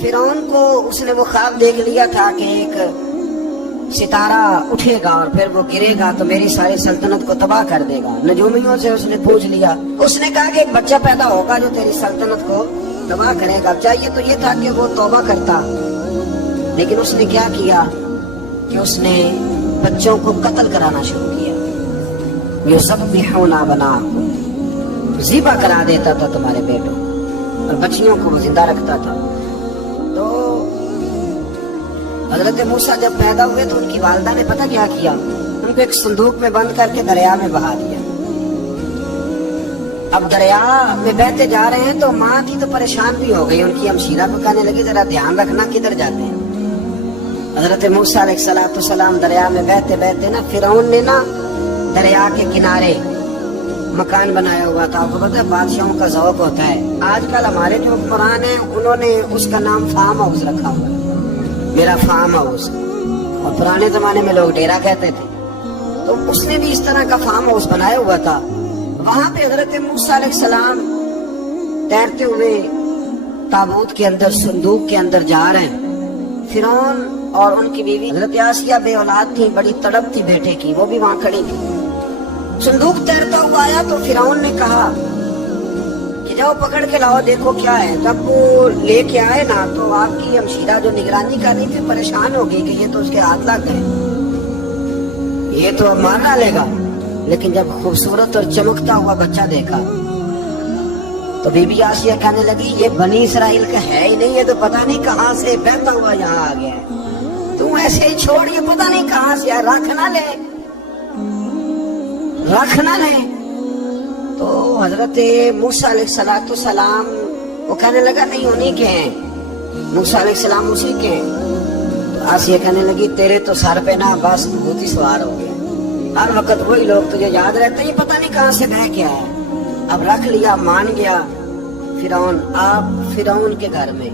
फिरौन को उसने वो ख्वाब देख लिया था कि एक सितारा उठेगा और फिर वो गिरेगा तो मेरी सारी सल्तनत को तबाह कर देगा। नजूमियों से उसने पूछ लिया, उसने कहा कि एक बच्चा पैदा होगा जो तेरी सल्तनत को तबाह करेगा। चाहिए तो ये था कि वो तौबा करता, लेकिन उसने क्या किया कि उसने बच्चों को कत्ल कराना शुरू किया। ये सब बिहुना बना ज़िबा करा देता था तुम्हारे बेटों और बच्चियों को वो जिंदा रखता था। तो हजरत मूसा जब पैदा हुए तो उनकी वालिदा ने पता क्या किया, उनको एक संदूक में बंद करके दरिया में बहा दिया। अब दरिया में बहते जा रहे हैं तो माँ थी तो परेशान भी हो गई, उनकी हमशीरा को कहने लगी जरा ध्यान रखना किधर जाते हैं। हजरत मूसा अलैहिस्सलाम दरिया में बहते बहते ना फिरौन ने ना दरिया के किनारे मकान बनाया हुआ था। आपको पता है बादशाहों का ज़ौक होता है। आजकल हमारे जो कुरान है उन्होंने उसका नाम फार्म हाउस रखा हुआ है, मेरा फार्म हाउस। और पुराने जमाने में लोग डेरा कहते थे, तो उसने भी इस तरह का फार्म हाउस बनाया हुआ था। वहां पे हजरत मूसा अलैहिस्सलाम तैरते हुए ताबूत के अंदर संदूक के अंदर जा रहे हैं। फिरौन और उनकी बीवी हजरत आसिया बे औलाद थी, बड़ी तड़प थी बेटे की, वो भी वहां खड़ी थी। संदूक तैरता हुआ आया तो फिरौन ने कहा कि जाओ पकड़ के लाओ देखो क्या है। जब वो लेके आए ना तो आपकी हमशीरा जो निगरानी कर रही थी परेशान हो गई कि ये तो उसके हाथ लग गए, ये तो अब मार डालेगा। लेकिन जब खूबसूरत और चमकता हुआ बच्चा देखा तो बीबी आसिया कहने लगी ये बनी इसराइल का है ही नहीं, ये तो पता नहीं कहाँ से बहता हुआ यहाँ आ गया है। तू ऐसे ही छोड़, ये पता नहीं कहाँ से, रख ना ले, रख ना ले। तो हजरत मूसा अलैहिस्सलाम वो कहने लगा नहीं उन्हीं के हैं, मूसा अलैहिस्सलाम उसी के हैं। तो आसिया कहने लगी तेरे तो सर पे ना बस भूत सवार हो गया, हर वक्त वही लोग तुझे याद रहते हैं, ये पता नहीं कहाँ से बह गया है। अब रख लिया, मान गया फिरौन। आप फिरौन के घर में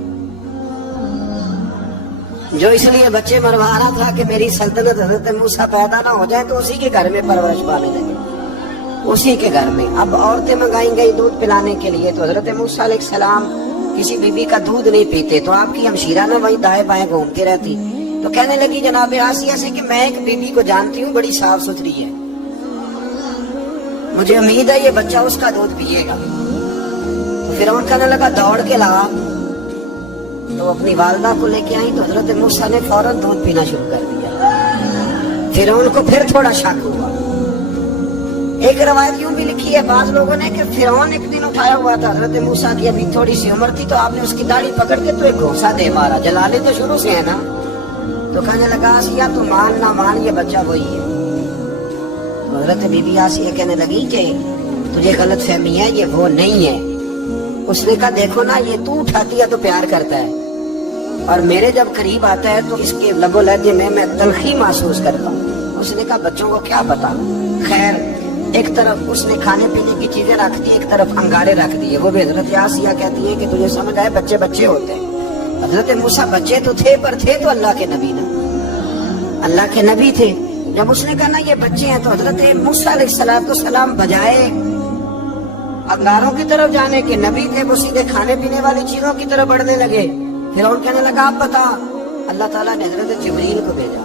जो इसलिए बच्चे मरवा रहा था कि मेरी सल्तनत हजरत मूसा पैदा ना हो जाए, तो उसी के घर में परवरिश पाने लगे, उसी के घर में। अब औरतें मंगाई गई दूध पिलाने के लिए, तो हजरत मूसा अलैहिस्सलाम किसी बीबी का दूध नहीं पीते, तो आपकी हमशीरा ना वही दाएं बाएं घूमती रहती। तो कहने लगी जनाब आसिया से कि मैं एक बीबी को जानती हूँ, बड़ी साफ सुथरी है, मुझे उम्मीद है ये बच्चा उसका दूध पिएगा। तो फिरौन कहने लगा दौड़ के ला। तो अपनी वालिदा को लेके आई तो हजरत मूसा ने फौरन दूध पीना शुरू कर दिया। फिरौन को फिर थोड़ा शक हुआ। एक रवायत यूं भी लिखी है बाज लोगों ने कि फिरौन एक दिन उठाया हुआ था हजरत मूसा की, अभी थोड़ी सी उम्र थी, तो आपने उसकी दाढ़ी पकड़ के तो एक घोंसा दे मारा। जलाले तो शुरू से है ना। तो कहने लगा आसिया तू मान ना मान ये बच्चा वही है। तो हजरत बीबी आसिया कहने लगी कि तुझे गलत फहमी है, ये वो नहीं है। उसने कहा देखो ना ये तू उठाती है तो प्यार करता है, और मेरे जब करीब आता है तो इसके लबो लहजे में मैं तलखी महसूस करता हूँ। उसने कहा बच्चों को क्या पता। खैर एक तरफ उसने खाने पीने की चीजें रख दी, एक तरफ अंगारे रख दिए। वो भी हजरत आसिया कहती है कि तुझे समझ आए बच्चे बच्चे होते हैं। हजरत मूसा बच्चे तो थे पर थे तो अल्लाह के नबी ना, अल्लाह के नबी थे। जब उसने कहा ना ये बच्चे हैं तो हजरत मूसा अलैहिस्सलाम बजाए अंगारों की तरफ जाने के, नबी थे वो सीधे खाने पीने वाली चीजों की तरफ बढ़ने लगे। फिर और कहने लगा आप बता। अल्लाह ताला ने हजरत जिब्रील को भेजा,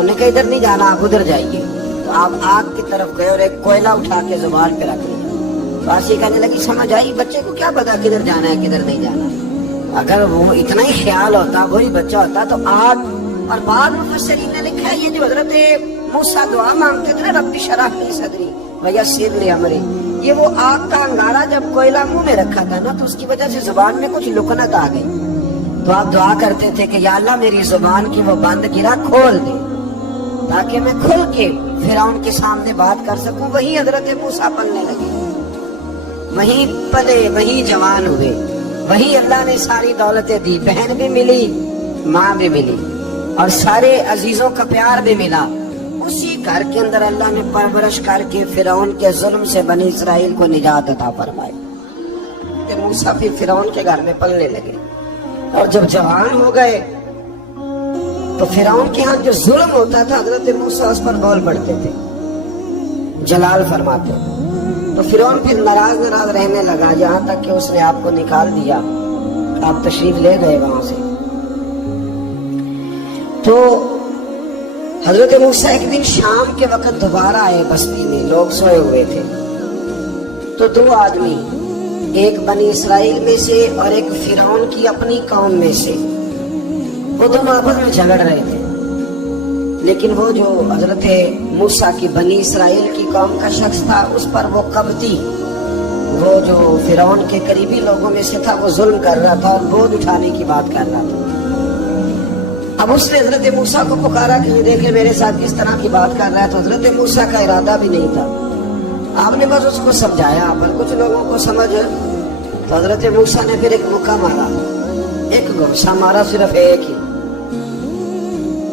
उन्हें कहा इधर नहीं जाना आप उधर जाइए। तो आप आग की तरफ गए और एक कोयला उठा के जुबान पे रख लिया। तो आसिया कहने लगी समझ आई बच्चे को क्या पता किधर जाना है किधर नहीं जाना। अगर वो इतना ही ख्याल होता, वही बच्चा होता तो आग। और बाद मुफस्सिरीन ने लिखा है ये जो हजरत मूसा दुआ मांगते थे ना रब्बी शरह ली सदरी व यस्सिर ली अमरी, ये वो आग का अंगारा जब कोयला मुंह में रखा था ना तो उसकी वजह से जुबान में कुछ लुकनत आ गई। तो आप दुआ करते थे कि या अल्लाह मेरी जुबान की वो बंद गिरा खोल दे ताकि मैं खुल के फिरौन के सामने बात कर सकूं। वही हजरत मूसा पलने लगे, वही पले, वही जवान हुए, वही अल्लाह ने सारी दौलतें दी, बहन भी मिली, माँ भी मिली और सारे अजीजों का प्यार भी मिला। उसी घर के अंदर अल्लाह ने परवरिश करके फिरौन के जुल्म से बनी इसराइल को निजात अता फरमाई। मूसा फिर फिरौन के घर में पलने लगे और जब जवान हो गए तो फिरौन के यहाँ जो जुल्म होता था हजरत मूसा उस पर बोल पड़ते थे, जलाल फरमाते। तो फिरौन फिर नाराज रहने लगा, यहाँ तक कि उसने आपको निकाल दिया आप तशरीफ ले गए वहां से। तो हजरत मूसा एक दिन शाम के वक्त दोबारा आए बस्ती में, लोग सोए हुए थे। तो दो आदमी, एक बनी इसराइल में से और एक फिरौन की अपनी कौम में से, वो दोनों आपस में झगड़ रहे थे। लेकिन वो जो हजरत मूसा की बनी इसराइल की कौम का शख्स था, उस पर वो कब्ती, वो जो फिरौन के करीबी लोगों में से था, वो जुल्म कर रहा था और बोझ उठाने की बात कर रहा था। अब उसने हजरत मूसा को पुकारा कि देखे मेरे साथ किस तरह की बात कर रहा है। तो हजरत मूसा का इरादा भी नहीं था, आपने बस उसको समझाया। पर कुछ लोगों को समझ, तो हजरत मूसा ने फिर एक मुक्का मारा, एक घोंसा मारा, सिर्फ एक ही।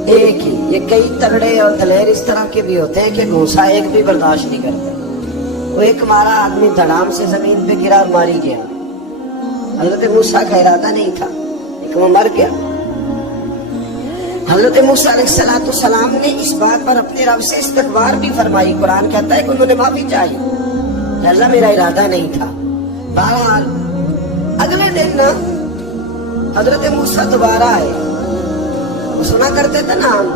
ये कई तगड़े और दलेर इस तरह के भी होते हैं कि घोंसा एक भी बर्दाश्त नहीं करते। वो एक मारा, आदमी धड़ाम से जमीन पे गिरा, मारी गया। हजरत मूसा का इरादा नहीं था, लेकिन वो मर गया। हजरत मूसा अलैहिस्सलाम ने इस बात पर अपने रब से इस्तगफार भी फरमाई। कुरान कहता है कि उन्होंने माफी चाहिए, अल्लाह मेरा इरादा नहीं था। बहरहाल अगले दिन हजरत मूसा दोबारा आए। वो सुना करते थे ना हम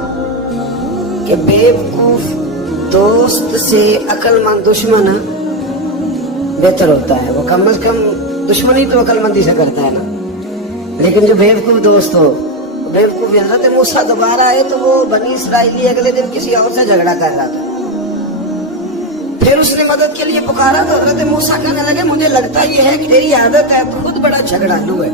कि बेवकूफ दोस्त से अक्लमंद दुश्मन बेहतर होता है। वो कम से कम दुश्मनी तो अक्लमंदी से करता है ना, लेकिन जो बेवकूफ दोस्त हो, बेवकूफ। हजरत मूसा दोबारा आए तो वो बनी इसराइली अगले दिन किसी और से झगड़ा कर रहा था। फिर उसने मदद के लिए पुकारा तो हजरत मूसा कहने लगे मुझे लगता ये है कि तेरी आदत है, खुद बड़ा झगड़ालू है,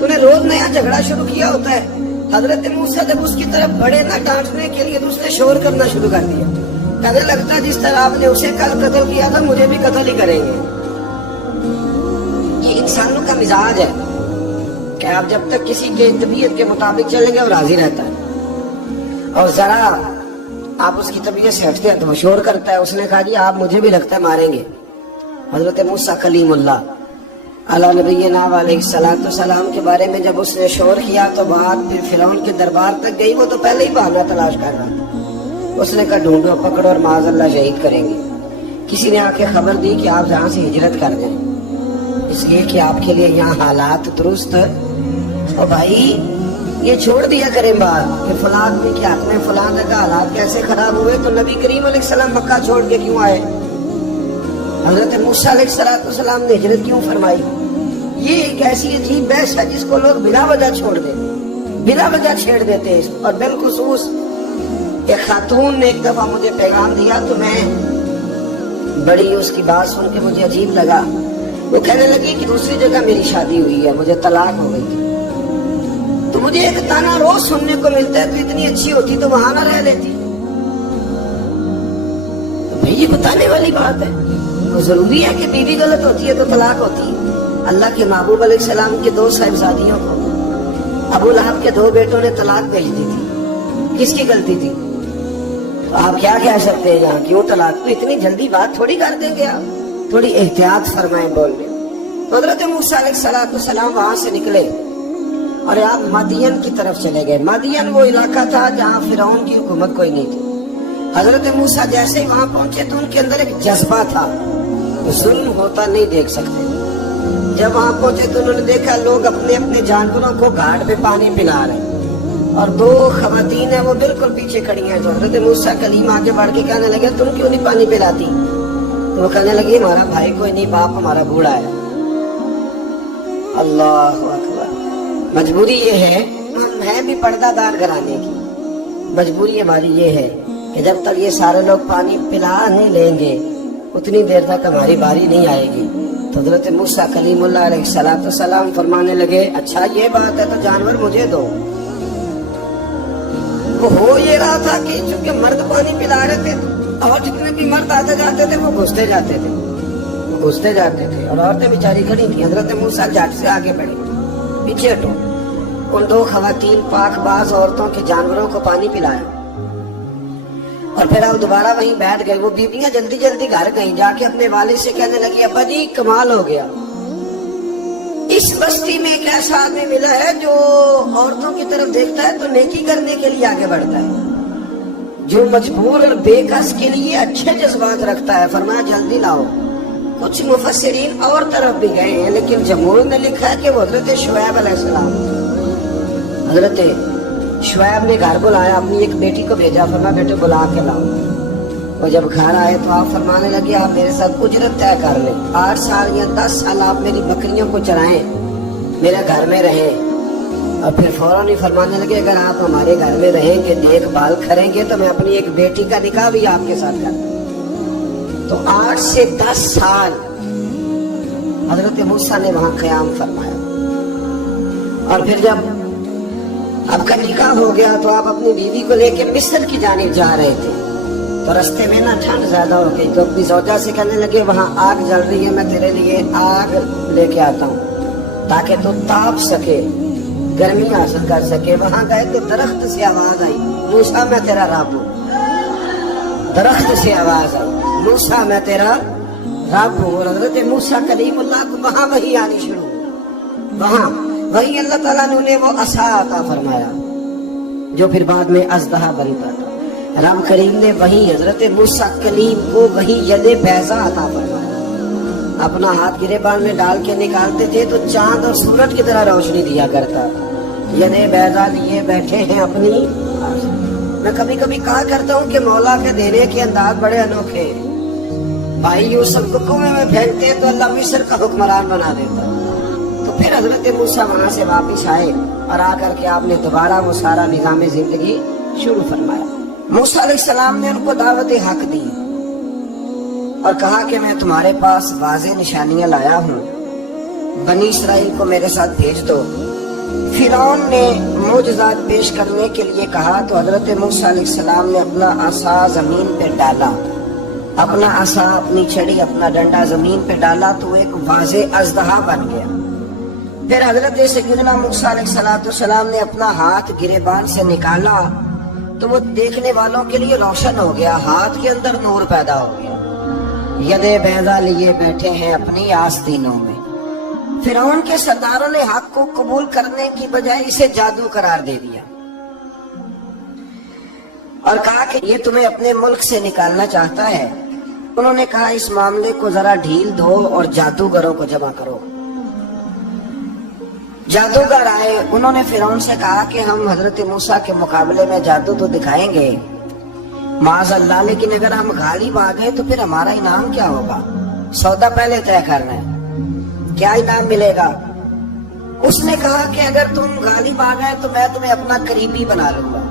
तूने रोज नया झगड़ा शुरू किया होता है। हजरत मूसा जब उसकी तरफ बढ़े ना डांटने के लिए, तो उसने शोर करना शुरू कर दिया। कहने लगता जिस तरह आपने उसे कल कत्ल किया था, मुझे भी कत्ल ही करेंगे। ये इंसानों का मिजाज है कि आप जब तक किसी के तबीयत के मुताबिक चलेंगे वो राजी रहता है, और जरा आप उसकी तबीयत से हटते हैं तो वो शोर करता है। उसने कहा जी आप मुझे भी लगता है मारेंगे। हजरत मूसा कलीमुल्लाह अला नबीना अलैहिस्सलातु सलाम के बारे में जब उसने शोर किया तो बात फिर फिरौन के दरबार तक गई। वो तो पहले ही बहाना तलाश कर रहा था। उसने कहा ढूंढो, पकड़ो और माज़अल्लाह शहीद करेंगे। किसी ने आके खबर दी कि आप जहाँ से हिजरत कर जाएं, इसलिए कि आपके लिए यहाँ हालात दुरुस्त। और भाई ये छोड़ दिया करें बात कि फलां आदमी के हाथ में फलां जगह हालात कैसे खराब हुए, तो नबी करीम अलैहिस्सलाम मक्का छोड़ के क्यों आए? हजरत मूसा अलैहिस्सलाम ने हिजरत क्यों फरमाई? ये एक ऐसी अजीब बहस है जिसको लोग बिना वजह छोड़ देते, बिना वजह छेड़ देते हैं। और बिलखुसूस एक खातून ने एक दफा मुझे पैगाम दिया तो मैं बड़ी उसकी बात सुन के मुझे अजीब लगा। वो कहने लगी कि दूसरी जगह मेरी शादी हुई है, मुझे तलाक हो गई थी। तो मुझे एक ताना रोज सुनने को मिलता है, तो इतनी अच्छी होती तो वहां ना रह लेती। तो भाई ये बताने वाली बात है। तो जरूरी है कि बीवी गलत होती है तो तलाक होती है। अल्लाह के महबूब अलैहिस्सलाम के दो साहिबजादियों को अबू लहब के दो बेटों ने तलाक भेज दी थी, किसकी गलती थी? तो आप क्या कह सकते हैं यहाँ, क्यों तलाक? तो इतनी जल्दी बात थोड़ी कर देंगे आप, थोड़ी एहतियात फरमाएं बोलने। तो हजरत मूसा अलैहिस्सलाम वहां से निकले और आप मदियन की तरफ चले गए। मदियन वो इलाका था जहाँ फिरौन की हुकूमत कोई नहीं थी। हजरत मूसा जैसे ही वहां पहुंचे तो उनके अंदर एक जज्बा था, जुल्म होता नहीं देख सकते। जब वहां पहुंचे तो उन्होंने देखा लोग अपने अपने जानवरों को घाट पे पानी पिला रहे और दो खवातीन है वो बिल्कुल पीछे खड़ी हैं। तो हजरत मूसा कलीम आगे बढ़ के कहने लगे तुम क्यों नहीं पानी पिलाती? तो वो कहने लगी हमारा भाई कोई नहीं, बाप हमारा बूढ़ा है। अल्लाह अकबर। मजबूरी ये है, हम हैं भी पर्दादार घराने की, मजबूरी हमारी ये है कि जब तक ये सारे लोग पानी पिला नहीं लेंगे उतनी देर तक हमारी बारी नहीं आएगी। तो हजरत मूसा कलीमुल्लाह अलैहिस्सलाम फरमाने लगे अच्छा ये बात है तो जानवर मुझे दो। वो हो ये रहा था कि चूंकि मर्द पानी पिला रहे थे और जितने भी मर्द आते जाते थे वो घुसते जाते थे और औरतें बेचारी खड़ी थी। हजरत मूसा झट से आगे बढ़े, पीछे हटो। उन दो खवातीन पाकबाज औरतों के जानवरों को पानी पिलाया और फिर आप दोबारा वहीं बैठ गए। वो बीबियां जल्दी जल्दी घर गई, जाके अपने वालिद से कहने लगी अब्बा जी कमाल हो गया, इस बस्ती में एक ऐसा आदमी मिला है जो औरतों की तरफ देखता है तो नेकी करने के लिए आगे बढ़ता है, जो मजबूर और बेकस के लिए अच्छे जज्बात रखता है। फरमाया जल्दी लाओ। कुछ मुफस्सिरीन और तरफ भी गए हैं, लेकिन जमहूर ने लिखा है कि वो हजरत शुएब अलैहिस्सलाम, हजरत शुएब ने घर बुलाया, अपनी एक बेटी को भेजा, फरमाया बेटे बुला के लाओ। और जब घर आए तो आप फरमाने लगे आप मेरे साथ उजरत तय कर ले, 8 साल या 10 साल आप मेरी बकरियों को चराएं, मेरे घर में रहे। और फिर फौरन ही फरमाने लगे अगर आप हमारे घर में रहेंगे, देखभाल करेंगे, तो मैं अपनी एक बेटी का निकाह भी आपके साथ कर। तो 8 से 10 साल हजरत मूसा ने वहां क़याम फरमाया। और फिर जब आपका निकाह हो गया तो आप अपनी बीवी को लेके मिस्र की जानिब जा रहे थे, तो रास्ते में ना ठंड ज्यादा हो गई, तो अपनी ज़ौजा से कहने लगे वहां आग जल रही है, मैं तेरे लिए आग लेके आता हूँ ताकि तू ताप सके, गर्मी हासिल कर सके। वहां गए तो दरख्त से आवाज आई, मूसा मैं तेरा रब हूँ। दरख्त से आवाज आई, मूसा मैं तेरा रब हूँ। और हजरत मूसा कलीमुल्लाह को वहां वही आनी शुरू, वहां वही अल्लाह ताला ने उन्हें वो असा अता फरमाया जो फिर बाद में अज़दहा बनता था। राम करीम ने वही हजरत मूसा कलीम को वही यदे बैज़ा अता फरमाया। अपना हाथ गिरेबान में डाल के निकालते थे तो चांद और सूरज की तरह रोशनी दिया करता। यदे बैज़ा लिए बैठे हैं अपनी। मैं कभी कभी कहा करता हूँ कि मौला के देने के अंदाज बड़े अनोखे। भाई यूसुफ को कुएं में फेंकते तो अल्लाह मिस्र का हुक्मरान बना देता। तो फिर हजरत मूसा वहां से वापिस आए और आकर के आपने दोबारा वो सारा निज़ाम जिंदगी शुरू फरमाया। मूसा अलैहिस्सलाम ने उनको दावत हक दी और कहा कि मैं तुम्हारे पास वाज़े निशानियां लाया हूँ, बनी इसराइल को मेरे साथ भेज दो। फिरौन ने मोजज़ात पेश करने के लिए कहा तो हजरत मूसा अलैहिस्सलाम ने अपना आसा जमीन पे डाला, अपना आसा, अपनी छड़ी, अपना डंडा जमीन पे डाला तो एक वाज़े अज़दहा बन गया। फिर हजरत सय्यदना मूसा अलैहिस्सलाम ने अपना हाथ गिरेबान से निकाला तो वो देखने वालों के लिए रोशन हो गया, हाथ के अंदर नूर पैदा हो गया। यदे बैज़ा लिए बैठे हैं अपनी आस्तीनों में। फिरौन के सरदारों ने हक को कबूल करने की बजाय इसे जादू करार दे दिया और कहा कि ये तुम्हें अपने मुल्क से निकालना चाहता है। उन्होंने कहा इस मामले को जरा ढील दो और जादूगरों को जमा करो। जादूगर आए, उन्होंने फिरौन से कहा कि हम हजरत मूसा के मुकाबले में जादू तो दिखाएंगे माज़अल्लाह, लेकिन अगर हम गालिब आ गए तो फिर हमारा इनाम क्या होगा? सौदा पहले तय करना है, क्या इनाम मिलेगा? उसने कहा कि अगर तुम गालिब आ गए तो मैं तुम्हें अपना करीबी बना लूंगा।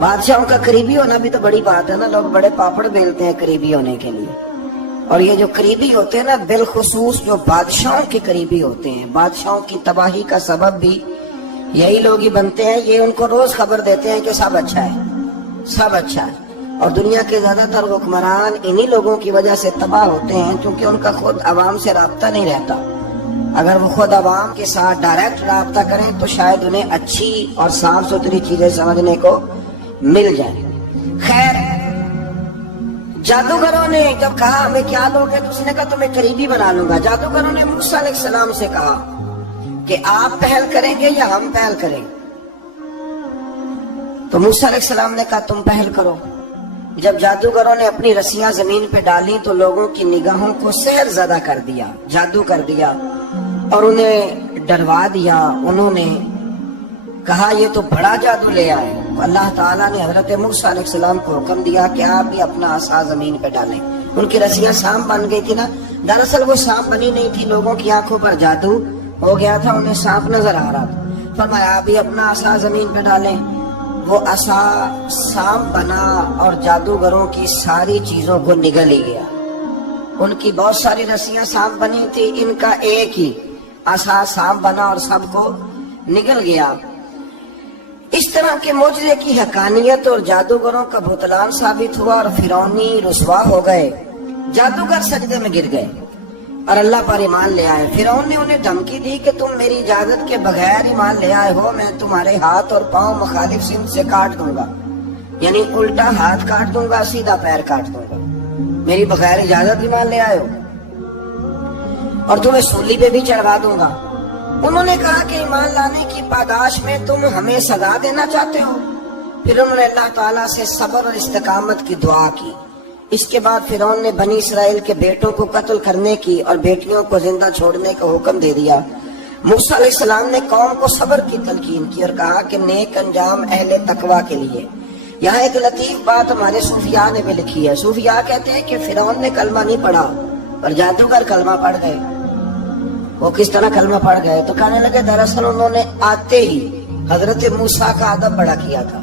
बादशाहों का करीबी होना भी तो बड़ी बात है ना, लोग बड़े पापड़ बेलते हैं करीबी होने के लिए। और ये जो करीबी होते हैं ना, बिलखुसूस जो बादशाहों के करीबी होते हैं, बादशाहों की तबाही का सबब भी यही लोग ही बनते हैं। ये उनको रोज खबर देते हैं कि सब अच्छा है, सब अच्छा है। और दुनिया के ज्यादातर हुक्मरान इन्हीं लोगों की वजह से तबाह होते हैं, क्योंकि उनका खुद अवाम से राब्ता नहीं रहता। अगर वो खुद अवाम के साथ डायरेक्ट राब्ता करें तो शायद उन्हें अच्छी और साफ सुथरी चीजें समझने को मिल जाए। खैर, जादूगरों ने जब कहा हमें क्या लोगे, तो उसने कहा तुम्हें करीबी बना लूंगा। जादूगरों ने मूसा अलैहिस्सलाम से कहा कि आप पहल करेंगे या हम पहल करें? तो मूसा अलैहिस्सलाम ने कहा तुम पहल करो। जब जादूगरों ने अपनी रस्सियां जमीन पे डाली तो लोगों की निगाहों को सहर ज़दा कर दिया, जादू कर दिया और उन्हें डरवा दिया। उन्होंने कहा ये तो बड़ा जादू ले आए। अल्लाह ताला ने हजरत मूसा अलैहिस्सलाम को हुक्म दिया कि आप भी अपना आसा जमीन पे डालें। उनकी रस्सियां सांप बन गई थी ना, दरअसल वो सांप बनी नहीं थी, लोगों की आंखों पर जादू हो गया था, उन्हें सांप नजर आ रहा था। फरमाया आप भी अपना आसा जमीन पे डालें। वो आसा सांप बना और जादूगरों की सारी चीजों को निगल ही गया। उनकी बहुत सारी रस्सियां सांप बनी थी, इनका एक ही आसा सांप बना और सबको निगल गया। इस तरह के मोजज़े की हकानियत और जादूगरों का भुतलान साबित हुआ और फिरौनी रुसवा हो गए। जादूगर सजदे में गिर गए और अल्लाह पर ईमान ले आए। फिरौन ने उन्हें धमकी दी कि तुम मेरी इजाजत के बगैर ईमान ले आए हो, मैं तुम्हारे हाथ और पांव मुखालिफ सिमत से काट दूंगा, यानी उल्टा हाथ काट दूंगा, सीधा पैर काट दूंगा। मेरी बगैर इजाजत ईमान ले आए हो और तुम्हें सूली पे भी चढ़वा दूंगा। उन्होंने कहा कि ईमान लाने की पादाश में तुम हमें सजा देना चाहते हो। फिर उन्होंने अल्लाह ताला से सब्र और इस्तिकामत की दुआ की। اس کے بعد فرعون نے بنی اسرائیل کے بیٹوں کو قتل کرنے کی اور بیٹیوں کو زندہ چھوڑنے کا حکم دے دیا۔ موسیٰ علیہ السلام نے قوم کو صبر کی تلقین کی اور کہا کہ نیک انجام اہل تقوی کے لیے۔ یہاں ایک لطیف بات ہمارے صوفیاء نے بھی لکھی ہے۔ صوفیاء کہتے ہیں کہ فرعون نے کلمہ نہیں پڑھا اور جادوگر کلمہ پڑھ گئے۔ وہ کس طرح کلمہ پڑھ گئے؟ تو کہنے لگے دراصل انہوں نے آتے ہی حضرت موسیٰ کا ادب بڑا کیا تھا۔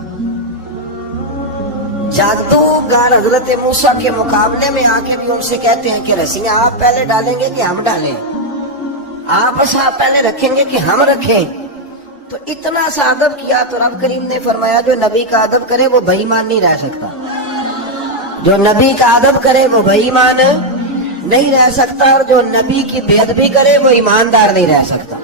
جادوگر حضرت موسیٰ کے مقابلے میں آ کے بھی ان سے کہتے ہیں کہ رسیاں آپ پہلے ڈالیں گے کہ ہم ڈالیں؟ آپس آپ پہلے رکھیں گے کہ ہم رکھیں؟ تو اتنا سا ادب کیا تو رب کریم نے فرمایا جو نبی کا ادب کرے وہ بے ایمان نہیں رہ سکتا۔ جو نبی کا ادب کرے وہ بے ایمان نہیں رہ سکتا، اور جو نبی کی بے ادبی کرے وہ ایماندار نہیں رہ سکتا۔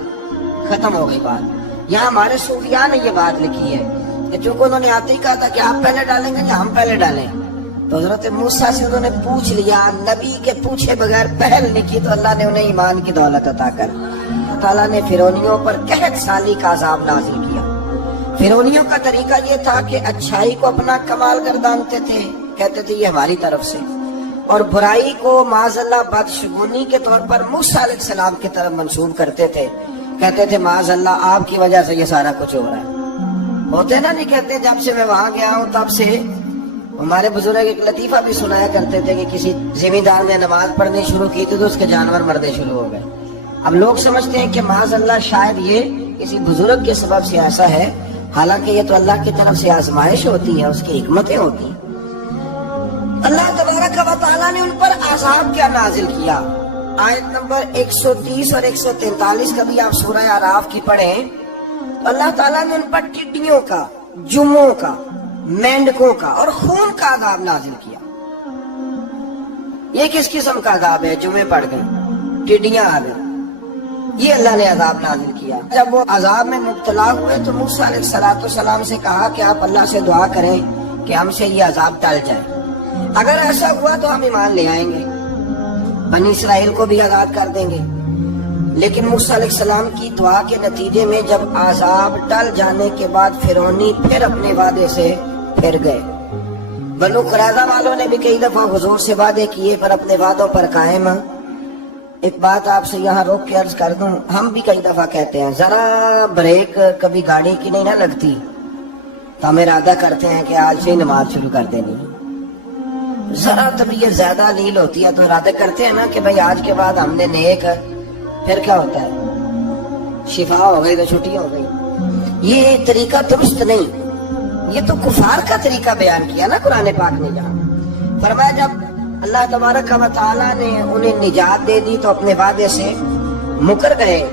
ختم ہو گئی بات۔ یہاں ہمارے صوفیاء نے یہ بات لکھی ہے کہ چونکہ انہوں نے آتے ہی کہا تھا کہ آپ پہلے ڈالیں گے یا ہم پہلے ڈالیں، تو حضرت موسیٰ سے انہوں نے پوچھ لیا، نبی کے پوچھے بغیر پہل نہیں کی، تو اللہ نے انہیں ایمان کی دولت عطا کر اللہ تعالیٰ نے فرعونیوں پر 61 سالی کا عذاب نازل کیا۔ فرعونیوں کا طریقہ یہ تھا کہ اچھائی کو اپنا کمال گردانتے تھے، کہتے تھے یہ ہماری طرف سے، اور برائی کو معاذ اللہ بدشگونی کے طور پر موسیٰ علیہ السلام کی طرف منسوب کرتے تھے، کہتے تھے معاذ اللہ آپ کی وجہ سے یہ سارا کچھ ہو رہا ہے۔ ہوتے نا نہیں کہتے جب سے میں وہاں گیا ہوں تب سے ہمارے بزرگ ایک لطیفہ بھی سنایا کرتے تھے کہ کسی زمیندار نے نماز پڑھنی شروع کی تھی تو اس کے جانور مرنے شروع ہو گئے۔ اب لوگ سمجھتے ہیں کہ معاذ اللہ شاید یہ کسی بزرگ کے سبب سے ایسا ہے، حالانکہ یہ تو اللہ کی طرف سے آزمائش ہوتی ہے، اس کی حکمتیں ہوتی ہیں۔ اللہ تبارک و تعالیٰ نے ان پر عذاب کیا نازل کیا؟ آیت نمبر 130 اور 143 کا بھی آپ سورہ اعراف کی پڑھیں تو اللہ تعالیٰ نے ان پر ٹڈیوں کا، جموں کا، مینڈکوں کا اور خون کا عذاب نازل کیا۔ یہ کس قسم کا عذاب ہے؟ جمعے پڑ گئے، ٹڈیاں آ گئیں، یہ اللہ نے عذاب نازل کیا۔ جب وہ عذاب میں مبتلا ہوئے تو موسیٰ علیہ السلام سے کہا کہ آپ اللہ سے دعا کریں کہ ہم سے یہ عذاب ٹل جائے، اگر ایسا ہوا تو ہم ایمان لے آئیں گے، بنی اسرائیل کو بھی آزاد کر دیں گے۔ لیکن موسیٰ علیہ السلام کی دعا کے نتیجے میں جب عذاب ٹل جانے کے بعد فرعونی پھر اپنے وعدے سے پھر گئے۔ بنو قریظہ والوں نے بھی کئی دفعہ حضور سے وعدے کیے پر اپنے وعدوں پر قائم۔ ایک بات آپ سے یہاں روک کے عرض کر دوں، ہم بھی کئی دفعہ کہتے ہیں ذرا بریک کبھی گاڑی کی نہیں نہ لگتی تو ہم ارادہ کرتے ہیں کہ آج سے ہی نماز شروع کر دینی، ذرا طبیعت زیادہ لیل ہوتی ہے تو ارادہ کرتے ہیں نا کہ بھائی آج کے بعد ہم نے نیک، پھر کیا ہوتا ہے شفا ہو گئی تو چھٹی ہو گئی۔ یہ طریقہ درست نہیں، یہ تو کفار کا طریقہ بیان کیا نا قرآن پاک نے۔ جہاں فرمایا جب اللہ تبارک و تعالیٰ نے انہیں نجات دے دی تو اپنے وعدے سے مکر گئے،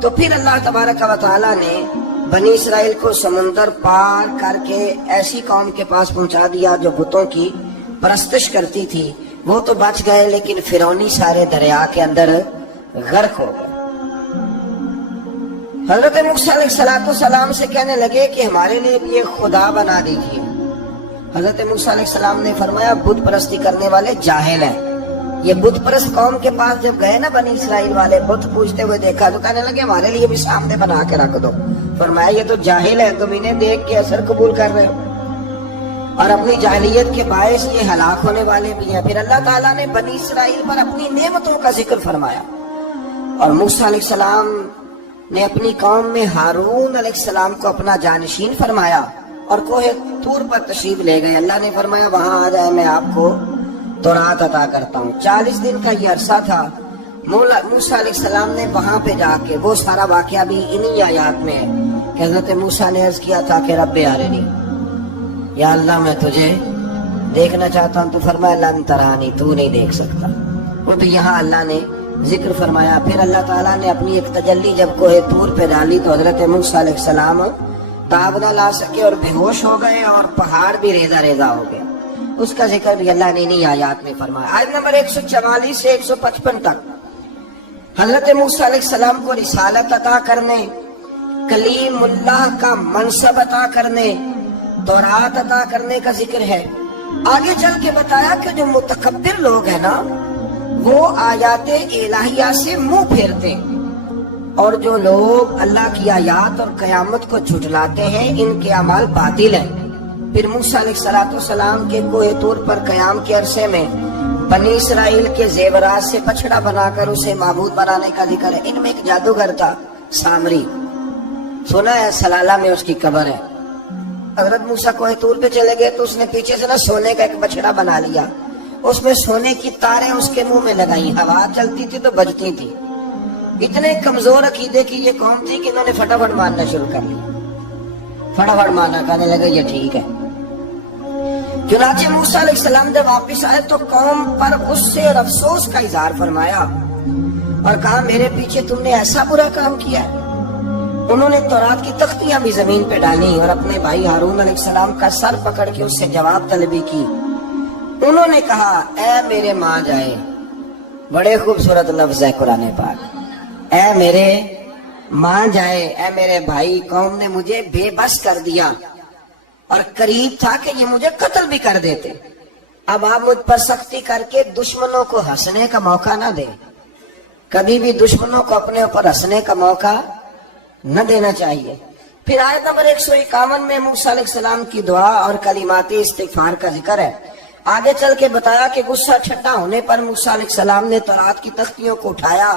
تو پھر اللہ تبارک و تعالیٰ نے بنی اسرائیل کو سمندر پار کر کے ایسی قوم کے پاس پہنچا دیا جو بتوں کی پرستش کرتی تھی، وہ تو بچ گئے لیکن فرعونی سارے دریا کے اندر غرق ہو گئے۔ حضرت موسیٰ علیہ السلام سے کہنے لگے کہ ہمارے لیے بھی ایک خدا بنا دیجیے۔ حضرت موسیٰ علیہ السلام نے فرمایا بت پرستی کرنے والے جاہل ہیں۔ یہ بت پرست قوم کے پاس جب گئے نا بنی اسرائیل والے، بت پوجتے ہوئے دیکھا تو کہنے لگے ہمارے لیے بھی سامنے بنا کے رکھ دو۔ فرمایا یہ تو جاہل ہے، تم انہیں دیکھ کے اثر قبول کر رہے ہو اور اپنی جاہلیت کے باعث یہ ہلاک ہونے والے بھی ہیں۔ پھر اللہ تعالیٰ نے بنی اسرائیل پر اپنی نعمتوں کا ذکر فرمایا، اور موسیٰ علیہ السلام نے اپنی قوم میں ہارون علیہ السلام کو اپنا جانشین فرمایا اور کوہ طور پر تشریف لے گئے۔ اللہ نے فرمایا وہاں آ جائے، میں آپ کو تورات عطا کرتا ہوں۔ 40 دن کا یہ عرصہ تھا۔ موسیٰ علیہ السلام نے وہاں پہ جا کے، وہ سارا واقعہ بھی انہی آیات میں ہے کہ حضرت موسیٰ نے عرض کیا تھا کہ رب ارنی، یا اللہ میں تجھے دیکھنا چاہتا ہوں، تو فرمایا لن ترانی، تو نہیں دیکھ سکتا۔ وہ بھی یہاں اللہ نے ذکر فرمایا۔ پھر اللہ تعالیٰ نے اپنی ایک تجلی جب کوہ طور پہ ڈالی تو حضرت موسیٰ علیہ السلام تاب نہ لا سکے اور بے ہوش ہو گئے اور پہاڑ بھی ریزہ ریزہ ہو گیا۔ اس کا ذکر بھی اللہ نے انہی آیات میں فرمایا۔ آیت نمبر 144 سے 155 تک حضرت موسیٰ علیہ السلام کو رسالت عطا کرنے، کلیم اللہ کا منصب عطا کرنے، تورات عطا کرنے کا ذکر ہے۔ آگے چل کے بتایا کہ جو متکبر لوگ ہیں نا وہ آیات الہیہ سے منہ پھیرتے، اور جو لوگ اللہ کی آیات اور قیامت کو جھٹلاتے ہیں ان کے اعمال باطل ہیں۔ پھر موسیٰ علیہ السلام کے کوہ طور پر قیام کے عرصے میں بنی اسرائیل کے زیورات سے بچڑا بنا کر اسے معبود بنانے کا ذکر ہے۔ ان میں ایک جادوگر تھا سامری، سنا ہے سلالہ میں اس کی قبر ہے۔ حضرت موسیٰ کوہ طور پہ چلے گئے تو اس نے پیچھے سے سونے کا ایک بچڑا بنا لیا، اس میں سونے کی تاریں اس کے منہ میں لگائیں، ہوا چلتی تھی تو بجتی تھی۔ اتنے کمزور عقیدے کی یہ قوم تھی کہ انہوں نے فٹافٹ ماننا شروع کر لیا، فٹافٹ ماننا، کہنے لگے یہ ٹھیک ہے۔ چنانچہ موسیٰ علیہ السلام جب واپس آئے تو قوم پر غصے اور افسوس کا اظہار فرمایا اور کہا میرے پیچھے تم نے ایسا برا کام کیا ہے۔ انہوں نے تورات کی تختیاں بھی زمین پہ ڈالی اور اپنے بھائی ہارون علیہ السلام کا سر پکڑ کے اس سے جواب طلبی کی۔ انہوں نے کہا اے میرے ماں جائے، بڑے خوبصورت لفظ ہے قرآن پاک، اے میرے ماں جائے، اے میرے بھائی، قوم نے مجھے بے بس کر دیا اور قریب تھا کہ یہ مجھے قتل بھی کر دیتے۔ اب آپ مجھ پر سختی کر کے دشمنوں کو ہنسنے کا موقع نہ دیں، کبھی بھی دشمنوں کو اپنے اوپر ہنسنے کا موقع نہ دینا چاہیے۔ پھر آیت نمبر 151 میں موسیٰ علیہ السلام کی دعا اور کلمات استغفار کا ذکر ہے۔ آگے چل کے بتایا کہ غصہ ٹھنڈا ہونے پر موسیٰ علیہ السلام نے تورات کی تختیوں کو اٹھایا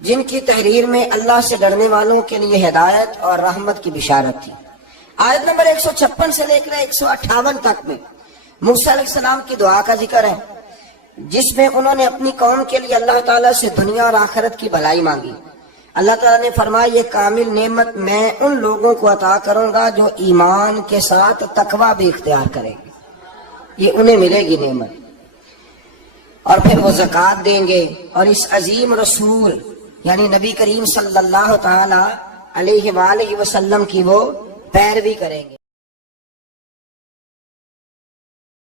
جن کی تحریر میں اللہ سے ڈرنے والوں کے لیے ہدایت اور رحمت کی بشارت تھی۔ آیت نمبر 156 سے لے کر 158 تک میں موسیٰ علیہ السلام کی دعا کا ذکر ہے، جس میں انہوں نے اپنی قوم کے لیے اللہ تعالیٰ سے دنیا اور آخرت کی بھلائی مانگی۔ اللہ تعالیٰ نے فرمایا یہ کامل نعمت میں ان لوگوں کو عطا کروں گا جو ایمان کے ساتھ تقوی بھی اختیار کریں گے، یہ انہیں ملے گی نعمت، اور پھر وہ زکوٰۃ دیں گے اور اس عظیم رسول یعنی نبی کریم صلی اللہ تعالی علیہ وآلہ وسلم کی وہ پیروی کریں گے۔